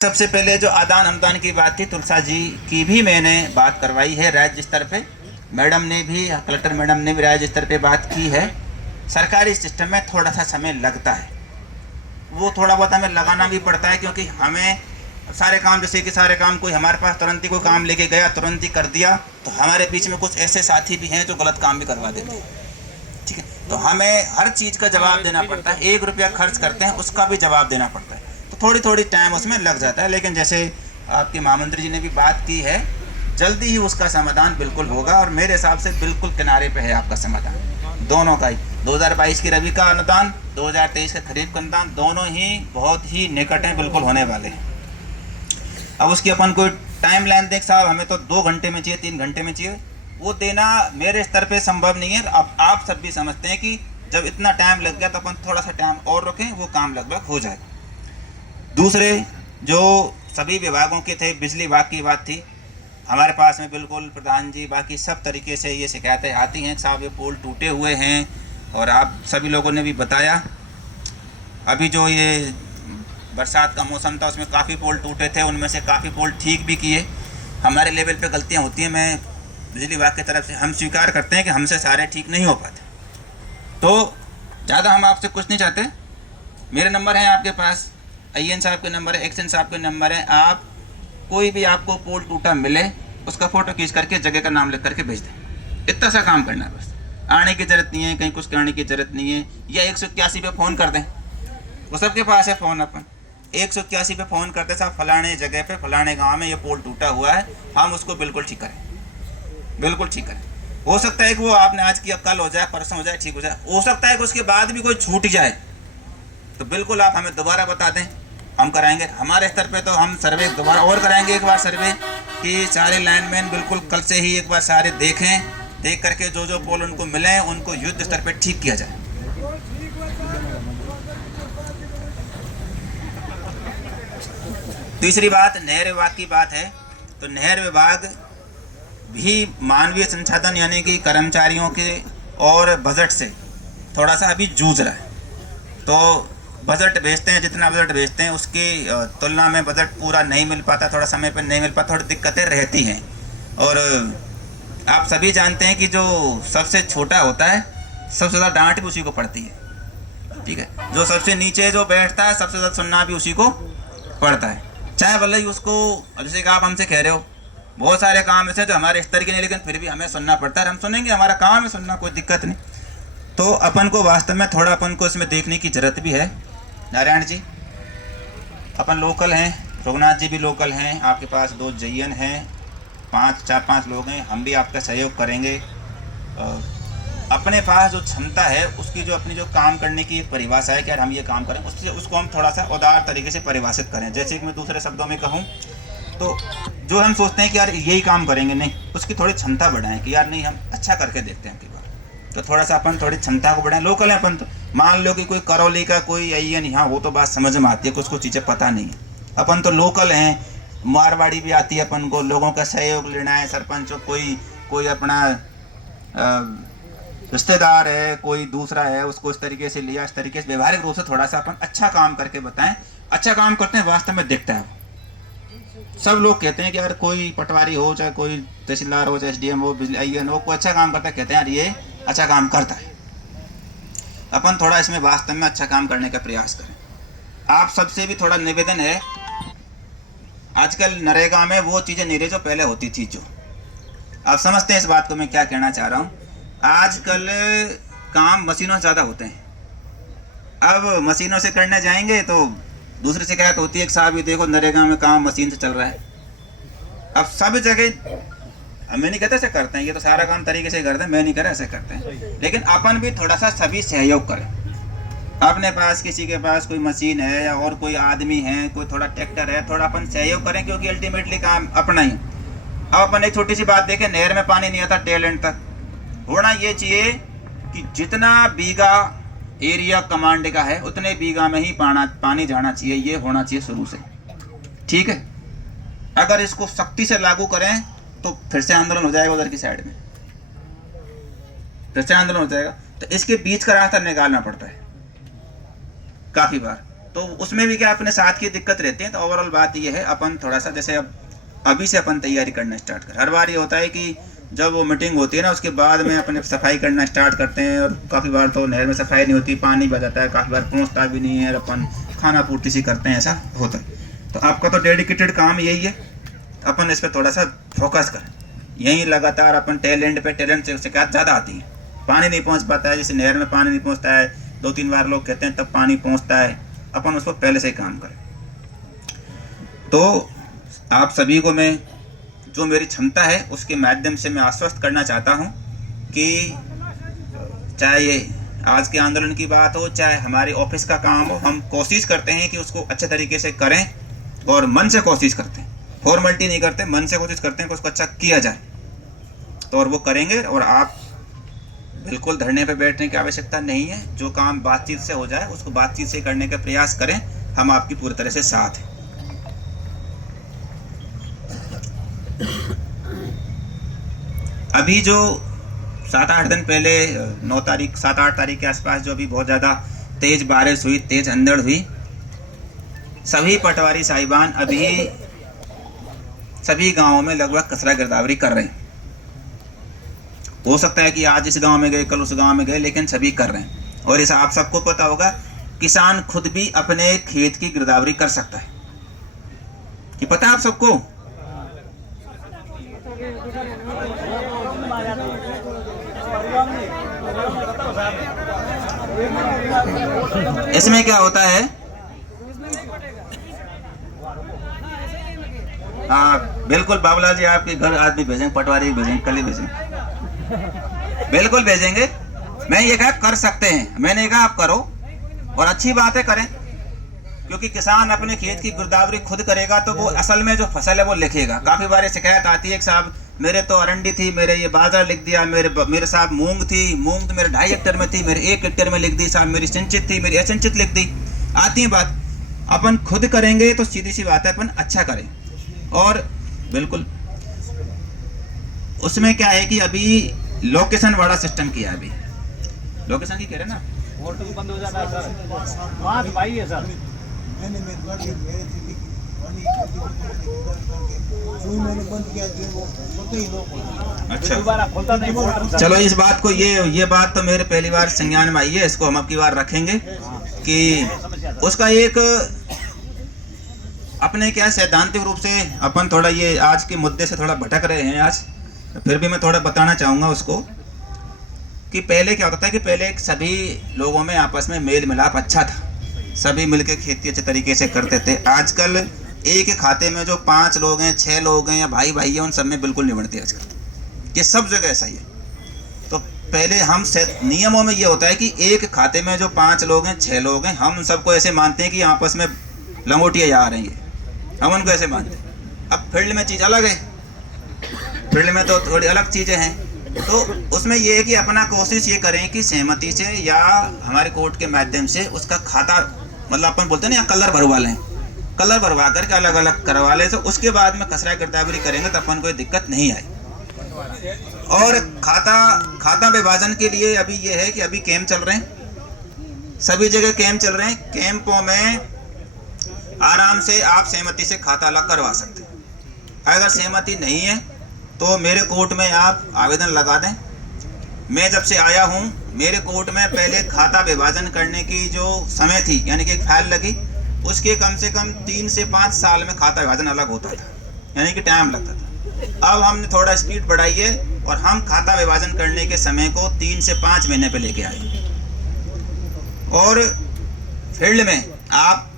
सबसे पहले जो आदान अनुदान की बात थी, तुलसा जी की भी मैंने बात करवाई है राज्य स्तर पे। मैडम ने भी, कलेक्टर मैडम ने भी राज्य स्तर पे बात की है। सरकारी सिस्टम में थोड़ा सा समय लगता है, वो थोड़ा बहुत हमें लगाना भी पड़ता है, क्योंकि हमें सारे काम, जैसे कि सारे काम कोई हमारे पास तुरंत ही कोई काम लेके गया, तुरंत ही कर दिया, तो हमारे बीच में कुछ ऐसे साथी भी हैं जो गलत काम भी करवा देते हैं। ठीक है, तो हमें हर चीज़ का जवाब देना पड़ता है। 1 रुपया खर्च करते हैं, उसका भी जवाब देना पड़ता है, तो थोड़ी थोड़ी टाइम उसमें लग जाता है। लेकिन जैसे आपके महामंत्री जी ने भी बात की है, जल्दी ही उसका समाधान बिल्कुल होगा, और मेरे हिसाब से बिल्कुल किनारे पे है आपका समाधान दोनों का ही। 2022 की रबी का अनुदान, 2023 का खरीफ का अनुदान, दोनों ही बहुत ही निकट हैं, बिल्कुल होने वाले हैं। अब उसकी अपन कोई टाइम लाइन देख साहब, हमें तो 2 घंटे में चाहिए, 3 घंटे में चाहिए, वो देना मेरे स्तर पे संभव नहीं है। अब आप सब भी समझते हैं कि जब इतना टाइम लग गया तो अपन थोड़ा सा टाइम और रखें, वो काम लगभग हो जाएगा। दूसरे जो सभी विभागों के थे, बिजली विभाग की बात थी, हमारे पास में बिल्कुल प्रधान जी, बाकी सब तरीके से ये शिकायतें आती हैं साहब, ये पोल टूटे हुए हैं, और आप सभी लोगों ने भी बताया। अभी जो ये बरसात का मौसम था, उसमें काफ़ी पोल टूटे थे, उनमें से काफ़ी पोल ठीक भी किए। हमारे लेवल पे गलतियां होती हैं, मैं बिजली विभाग की तरफ से हम स्वीकार करते हैं कि हमसे सारे ठीक नहीं हो पाते। तो ज़्यादा हम आपसे कुछ नहीं चाहते। मेरे नंबर हैं आपके पास, IN साहब के नंबर है, XN साहब के नंबर है। आप कोई भी आपको पोल टूटा मिले, उसका फ़ोटो खींच करके जगह का नाम लिख करके भेज दें। इतना सा काम करना है बस, आने की ज़रूरत नहीं है, कहीं कुछ करने की ज़रूरत नहीं है। या 181 पे फ़ोन कर दें, वो सबके पास है फ़ोन। अपन 181 पे फ़ोन करते साहब, फलाने जगह पे फलाने गांव में ये पोल टूटा हुआ है, हम उसको बिल्कुल ठीक करें, बिल्कुल ठीक करें। हो सकता है कि वो आपने आज किया, कल हो जाए, परसों हो जाए, ठीक हो जाए। हो सकता है कि उसके बाद भी कोई छूट जाए, तो बिल्कुल आप हमें दोबारा बता दें, हम कराएंगे। हमारे स्तर पे तो हम सर्वे दोबारा और कराएंगे, एक बार सर्वे, कि सारे लाइनमैन बिल्कुल कल से ही एक बार सारे देखें, देख करके जो जो पोल उनको मिले उनको युद्ध स्तर पर ठीक किया जाए। तीसरी बात नहर विभाग की बात है, तो नहर विभाग भी मानवीय संसाधन यानी कि कर्मचारियों के और बजट से थोड़ा सा अभी जूझ रहा है। तो बजट भेजते हैं, जितना बजट भेजते हैं उसकी तुलना में बजट पूरा नहीं मिल पाता, थोड़ा समय पर नहीं मिल पाता, थोड़ी दिक्कतें रहती हैं। और आप सभी जानते हैं कि जो सबसे छोटा होता है, सबसे ज़्यादा डांट भी उसी को पड़ती है। ठीक है, जो सबसे नीचे जो बैठता है, सबसे ज़्यादा सुनना भी उसी को पड़ता है। चाहे भले ही उसको, जैसे कि आप हमसे कह रहे हो, बहुत सारे काम ऐसे जो हमारे स्तर के नहीं, लेकिन फिर भी हमें सुनना पड़ता है। हम सुनेंगे, हमारा काम है सुनना, कोई दिक्कत नहीं। तो अपन को वास्तव में थोड़ा अपन को इसमें देखने की ज़रूरत भी है। नारायण जी, अपन लोकल हैं, रघुनाथ जी भी लोकल हैं, आपके पास 2 JN हैं, 4-5 लोग हैं, हम भी आपका सहयोग करेंगे। अपने पास जो क्षमता है, उसकी जो अपनी जो काम करने की एक परिभाषा है कि यार हम ये काम करें, उससे उसको हम थोड़ा सा उदार तरीके से परिभाषित करें। जैसे कि मैं दूसरे शब्दों में कहूँ तो जो हम सोचते हैं कि यार यही काम करेंगे, नहीं, उसकी थोड़ी क्षमता बढ़ाएं कि यार नहीं, हम अच्छा करके देखते हैं की बार। तो थोड़ा सा अपन थोड़ी क्षमता को बढ़ाएं। लोकल है अपन, तो मान लो कि कोई करौली का कोई IN यहाँ, वो तो बात समझ में आती है, कुछ कुछ चीज़ें पता नहीं है। अपन तो लोकल हैं, मारवाड़ी भी आती है अपन को, लोगों का सहयोग लेना है, सरपंच कोई कोई अपना रिश्तेदार है, कोई दूसरा है, उसको इस तरीके से लिया, इस तरीके से व्यवहारिक रूप से थोड़ा सा अपन अच्छा काम करके बताएं। अच्छा काम करते हैं, वास्तव में दिखता है। सब लोग कहते हैं कि यार कोई पटवारी हो, चाहे कोई तहसीलदार हो, चाहे SDM हो, बिजली IN हो, कोई अच्छा काम करता है, कहते हैं यार ये अच्छा काम करता है। अपन थोड़ा इसमें वास्तव में अच्छा काम करने का प्रयास करें। आप सबसे भी थोड़ा निवेदन है, आजकल नरेगा में वो चीज़ें नहीं रही जो पहले होती थी। जो आप समझते हैं इस बात को मैं क्या कहना चाह रहा हूँ। आजकल काम मशीनों से ज़्यादा होते हैं। अब मशीनों से करने जाएंगे तो दूसरी शिकायत होती है कि साहब ये देखो नरेगा में काम मशीन से चल रहा है। अब सब जगह, मैं नहीं कहता ऐसे करते हैं, ये तो सारा काम तरीके से करते हैं, मैं नहीं कह रहा ऐसे करते हैं, लेकिन अपन भी थोड़ा सा सभी सहयोग करें। अपने पास किसी के पास कोई मशीन है या और कोई आदमी है, कोई थोड़ा ट्रैक्टर है, थोड़ा अपन सहयोग करें, क्योंकि अल्टीमेटली काम अपना ही। अब अपन एक छोटी सी बात देखें, नहर में पानी नहीं आता टेल एंड तक। होना ये चाहिए कि जितना बीघा एरिया कमांड का है, उतने बीघा में ही पानी जाना चाहिए, ये होना चाहिए शुरू से। ठीक है, अगर इसको सख्ती से लागू करें तो फिर से आंदोलन हो जाएगा, उधर की साइड में फिर से आंदोलन हो जाएगा। तो इसके बीच का रास्ता निकालना पड़ता है काफ़ी बार। तो उसमें भी क्या अपने साथ की दिक्कत रहती है। तो ओवरऑल बात ये है, अपन थोड़ा सा जैसे अभी से अपन तैयारी करना स्टार्ट करें। हर बार ये होता है कि जब वो मीटिंग होती है ना, उसके बाद में अपने सफाई करना स्टार्ट करते हैं, और काफ़ी बार तो नहर में सफाई नहीं होती, पानी बह जाता है, काफ़ी बार पहुँचता भी नहीं है, और अपन खाना पूर्ति सी करते हैं, ऐसा होता है। तो आपका तो डेडिकेटेड काम यही है, अपन इस पर थोड़ा सा फोकस करें। यही लगातार अपन टैलेंट से शिकायत ज़्यादा आती है, पानी नहीं पहुँच पाता है, जैसे नहर में पानी नहीं पहुँचता है, 2-3 बार लोग कहते हैं तब पानी पहुँचता है, अपन उस पर पहले से ही काम करें। तो आप सभी को मैं जो मेरी क्षमता है उसके माध्यम से मैं आश्वस्त करना चाहता हूँ कि चाहे ये आज के आंदोलन की बात हो, चाहे हमारे ऑफिस का काम हो, हम कोशिश करते हैं कि उसको अच्छे तरीके से करें, और मन से कोशिश करते हैं, फॉर्मेलिटी नहीं करते, मन से कोशिश करते हैं कि उसको अच्छा किया जाए। तो और वो करेंगे, और आप बिल्कुल धरने पे बैठने की आवश्यकता नहीं है। जो काम बातचीत से हो जाए उसको बातचीत से करने का प्रयास करें, हम आपकी पूरी तरह से साथ हैं। अभी जो 7-8 दिन पहले 7-8 तारीख के आसपास जो अभी बहुत ज़्यादा तेज बारिश हुई, तेज अंधड़ हुई, सभी पटवारी साहिबान अभी सभी गांवों में लगभग कचरा गिरदावरी कर रहे हैं। हो सकता है कि आज इस गांव में गए, कल उस गांव में गए, लेकिन सभी कर रहे हैं। और इस आप सबको पता होगा, किसान खुद भी अपने खेत की गिरदावरी कर सकता है, कि पता है आप सबको? इसमें क्या होता है, हाँ बिल्कुल बाबूलाल जी, आपके घर आदमी भेजेंगे, पटवारी भेजेंगे, कल ही भेजेंगे, बिल्कुल भेजेंगे। मैं ये कहा कर सकते हैं, मैंने कहा आप करो, और अच्छी बात है करें, क्योंकि किसान अपने खेत की गिरदावरी खुद करेगा तो वो असल में जो फसल है वो लिखेगा। काफी बार शिकायत आती है कि साहब मेरे तो अरंडी थी, मेरे ये बाजरा लिख दिया, मेरे साहब मूंग थी, मूंग तो मेरे 2.5 हेक्टेयर में थी, मेरे 1 हेक्टेयर में लिख दी, साहब मेरी सिंचित थी, मेरी असिंचित लिख दी। आती है बात, अपन खुद करेंगे तो सीधी सी बात है अपन अच्छा करें। और बिल्कुल उसमें क्या है कि अभी लोकेशन वाला सिस्टम किया है, अभी लोकेशन की कह रहे ना, बंद हो जाता है सर, वहाँ भाई है सर। अच्छा चलो, इस बात को ये बात तो मेरे पहली बार संज्ञान में आई है, इसको हम अब की बार रखेंगे कि उसका एक अपने क्या सैद्धांतिक रूप से अपन थोड़ा ये आज के मुद्दे से थोड़ा भटक रहे हैं आज, फिर भी मैं थोड़ा बताना चाहूँगा उसको कि पहले क्या होता था कि पहले सभी लोगों में आपस में मेल मिलाप अच्छा था, सभी मिलकर खेती अच्छे तरीके से करते थे। आजकल एक खाते में जो 5 लोग हैं, 6 लोग हैं, या भाई भाई हैं, उन सब में बिल्कुल नहीं बढ़ती आजकल, ये सब जगह ऐसा ही है। तो पहले हम नियमों में ये होता है कि एक खाते में जो 5 लोग हैं, 6 लोग हैं, हम सबको ऐसे मानते हैं कि आपस में लंगोटियाँ जा रही हैं, हम उनको ऐसे मानते हैं। अब फील्ड में चीज़ अलग है, फील्ड में तो थोड़ी अलग चीज़ें हैं। तो उसमें ये है कि अपना कोशिश ये करें कि सहमति से या हमारे कोर्ट के माध्यम से उसका खाता, मतलब अपन बोलते हैं ना, कलर भरवा लें, कलर भरवा करके अलग अलग करवा लें, तो उसके बाद में कचरा गिरदावरी करेंगे तो अपन कोई दिक्कत नहीं आई। और खाता विभाजन के लिए अभी ये है कि अभी कैंप चल रहे हैं, सभी जगह कैंप चल रहे हैं। कैंपों में आराम से आप सहमति से खाता अलग करवा सकते हैं। अगर सहमति नहीं है तो मेरे कोर्ट में आप आवेदन लगा दें। मैं जब से आया हूँ मेरे कोर्ट में पहले खाता विभाजन करने की जो समय थी, यानी कि एक फाइल लगी, उसके कम से कम 3 से 5 साल में खाता विभाजन अलग होता था, यानी कि टाइम लगता था। अब हमने थोड़ा स्पीड बढ़ाई है और हम खाता विभाजन करने के समय को 3 से 5 महीने पे लेके आए। और फील्ड में आप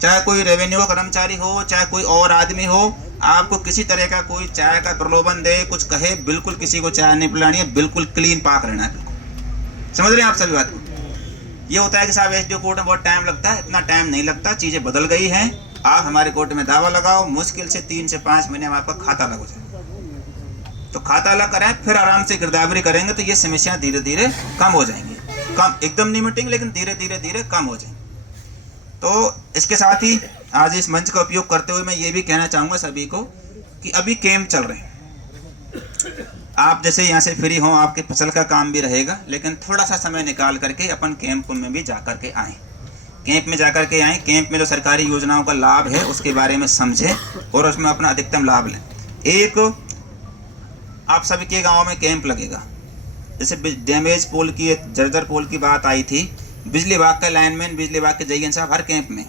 चाहे कोई रेवेन्यू कर्मचारी हो, चाहे कोई और आदमी हो, आपको किसी तरह का कोई चाय का प्रलोभन दे, कुछ कहे, बिल्कुल किसी को चाय नहीं पिलानी है, बिल्कुल क्लीन पाक रहना है, बिल्कुल। समझ रहे हैं आप सभी बात को? ये होता है कि साहब एसडीओ कोर्ट में बहुत टाइम लगता है, इतना टाइम नहीं लगता, चीज़ें बदल गई हैं। आप हमारे कोर्ट में दावा लगाओ, मुश्किल से 3 से 5 महीने में आपका खाता अलग हो जाए। तो खाता अलग कराएं, फिर आराम से गिरदावरी करेंगे तो ये समस्या धीरे धीरे कम हो जाएंगी। कम एकदम नहीं मिटेंगे, लेकिन धीरे धीरे कम हो जाएंगे। तो इसके साथ ही आज इस मंच का उपयोग करते हुए मैं ये भी कहना चाहूँगा सभी को कि अभी कैंप चल रहे हैं। आप जैसे यहाँ से फ्री हों, आपके फसल का काम भी रहेगा, लेकिन थोड़ा सा समय निकाल करके अपन कैंप में भी जा करके आएँ। कैंप में जाकर के आएँ, कैंप में जो सरकारी योजनाओं का लाभ है उसके बारे में समझें और उसमें अपना अधिकतम लाभ लें। एक आप सभी के गाँव में कैंप लगेगा, जैसे डैमेज पोल की, जर्जर पोल की बात आई थी, बिजली विभाग का लाइनमैन, बिजली विभाग के जयन साहब हर कैंप में,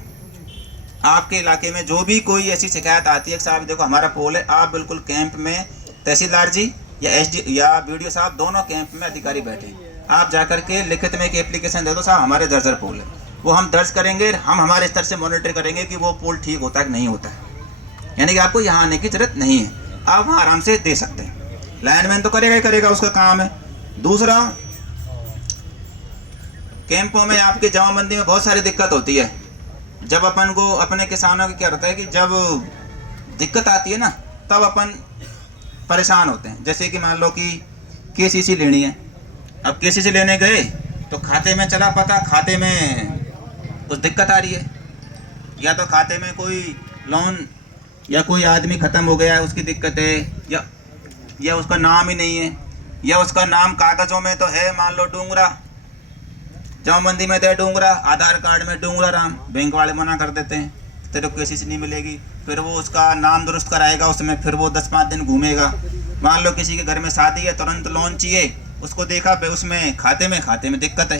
आपके इलाके में जो भी कोई ऐसी शिकायत आती है कि साहब देखो हमारा पोल है, आप बिल्कुल कैंप में तहसीलदार जी या एसडी या बीडीओ साहब दोनों कैंप में अधिकारी बैठे, आप जाकर के लिखित में एक एप्लीकेशन दे दो, साहब हमारे जर्जर पोल है, वो हम दर्ज करेंगे, हम हमारे स्तर से मॉनिटर करेंगे कि वो पोल ठीक होता है कि नहीं होता है। यानी कि आपको यहाँ आने की जरूरत नहीं है, आप वहाँ आराम से दे सकते हैं। लाइनमैन तो करेगा ही करेगा, उसका काम है। दूसरा, कैंपों में आपके जमाबंदी में बहुत सारी दिक्कत होती है। जब अपन को अपने किसानों की क्या रहता है कि जब दिक्कत आती है ना तब अपन परेशान होते हैं। जैसे कि मान लो कि केसीसी लेनी है, अब केसीसी लेने गए तो खाते में चला पता, खाते में कुछ दिक्कत आ रही है, या तो खाते में कोई लोन या कोई आदमी ख़त्म हो गया है उसकी दिक्कत है, या उसका नाम ही नहीं है, या उसका नाम कागज़ों में तो है मान लो डूंगरा, जमाबंदी में तो डूंगरा, आधार कार्ड में डूंगरा राम, बैंक वाले मना कर देते हैं, तेरे को केसीसी नहीं मिलेगी। फिर वो उसका नाम दुरुस्त कराएगा, उसमें फिर वो 10-5 दिन घूमेगा। मान लो किसी के घर में शादी है, तुरंत लोन चाहिए, उसको देखा उसमें खाते में दिक्कत है,